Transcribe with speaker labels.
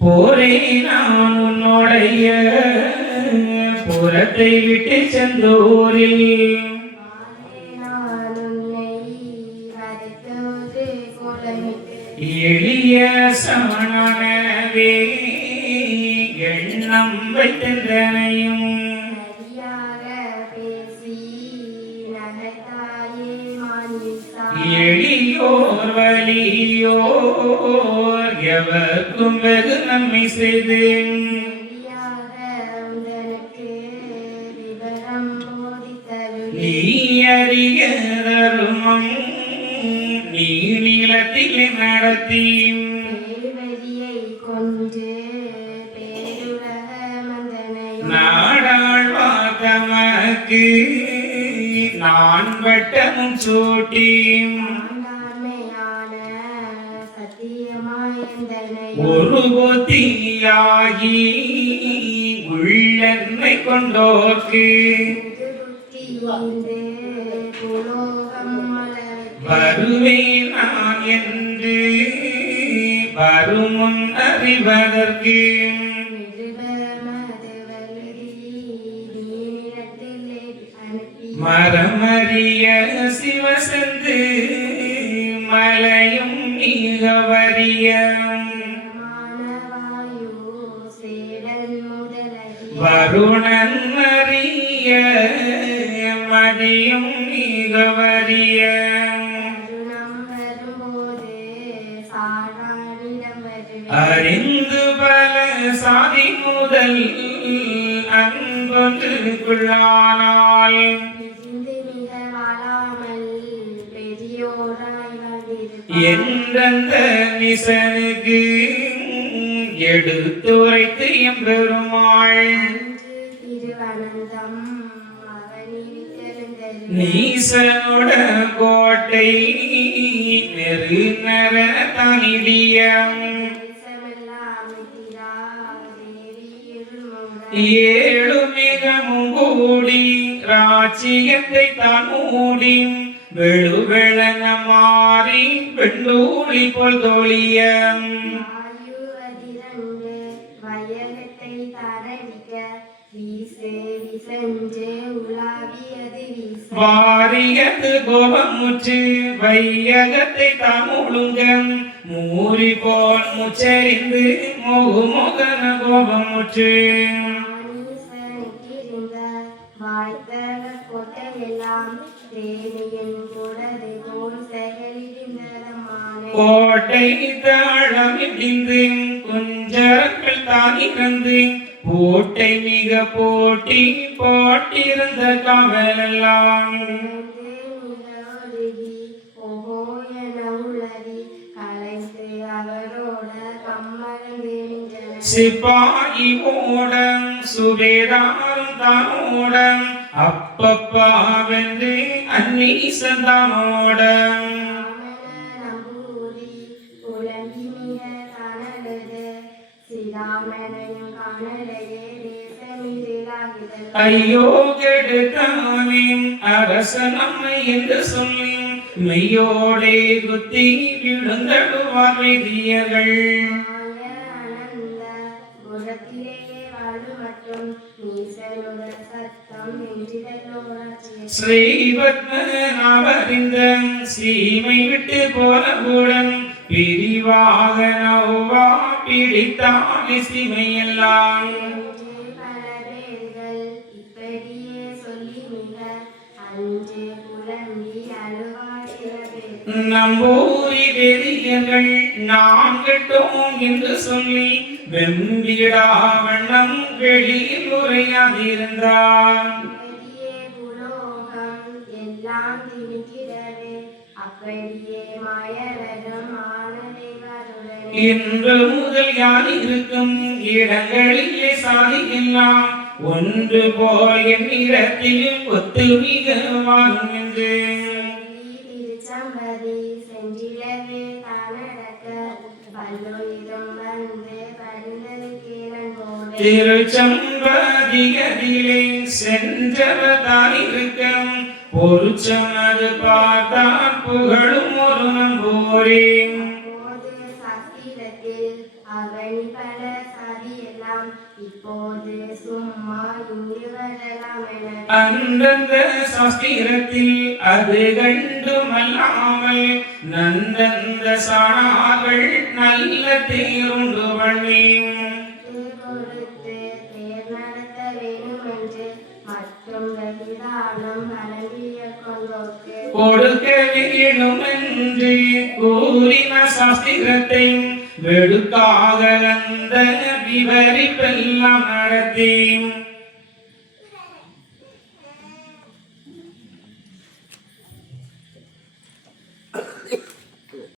Speaker 1: போரே நான் உன்னுடைய புறத்தை விட்டு
Speaker 2: கோலமிட்டு
Speaker 1: எளிய சமணனவே எண்ணம் வைத்ததனையும் எவர்க்கும் வெகு நன்மை செய்து
Speaker 2: சரியாக உந்தனுக்கு விவரம் போதித்தருளி.
Speaker 1: நீ அறிய தருமம் நீ நிலத்தில் நடத்தி நாடாழ்வார் தமக்கு நான் வட்டமும் சூட்டி ஒரு புத்தியாகி உள்ளன்மை கொண்டோக்கு
Speaker 2: புதுருத்தி
Speaker 1: நான் என்று வருமுன் அறிவதற்கு. மரமறிய சிவசந்து மலையும் மிக வரியம் அறிய மதியும் மிகவரிய அறிந்து பல சாதி முதல் அன்பொன்றுக்குள்ளானால் எந்தெந்த நிசனுக்கு எடுத்துரைத்து எம்பெருமாள். നീസനോട് കോട്ടൈ നെറുന്നര തനിടിയം ഏഴുമികമും കൂടി രാജ്യത്തെ താൻ മൂടി വെളുവെളന മാറി വെണ്ടൂളി പോൽ തൊളിയം வாரியத்து கோபமுற்று வையகத்தை தாமுழுங்க மூறி போல் முச்சரிந்து மோகு மோகன கோபமுற்று கோட்டை தாழம் இடிந்து குஞ்சரங்கள் தான் இறந்து போட்டை மிக போட்டி போட்டிருந்த காவலெல்லாம் சிப்பாயி ஓடம் சுபேதாரும் தானோடம் அப்பப்பா வென்று ஐயோ கெடுத்தானே அரசன் அம்மை என்று சொல்லி மெய்யோடே குத்தி விழுந்தடுவார் வைத்தியர்கள் ஸ்ரீபத்மநாபரிந்த சீமை விட்டு போனவுடன் பிரிவாக நோவா பிடித்தாலி சீமையெல்லாம் நம்பூரி வெறியர்கள் நாம் கெட்டோம் என்று சொல்லி வெம்பிடா வண்ணம் வெளியில் உரையாதிருந்தார்
Speaker 2: அப்படியே
Speaker 1: இன்று முதல் யார் இருக்கும்? இடங்களிலே சாதிக்கலாம் ஒன்று போல் என் இடத்தில் ஒத்து மிக
Speaker 2: போல.
Speaker 1: திருச்சம்பதிகதிலே சென்றவதான் இருக்கும். பொருச்சமது பார்த்தான் புகழும் ஒரு நம்போரே
Speaker 2: போது சத்திரத்தே வழியில் அவன் பல சதி எல்லாம் இப்போது சும்மா இங்கு வரலாம் என
Speaker 1: அந்தந்த சாஸ்திரத்தில் அது கண்டுமல்லாமல் நந்தந்த சாணாகள் நல்ல தேருண்டு பண்ணி കൊടുക്ക വീഴുമെന്ന് കൂലിമ ശാസ്ത്രത്തെ വെടുക്കാകലന്തന വിവരിപ്പെല്ലാം നടത്തിയും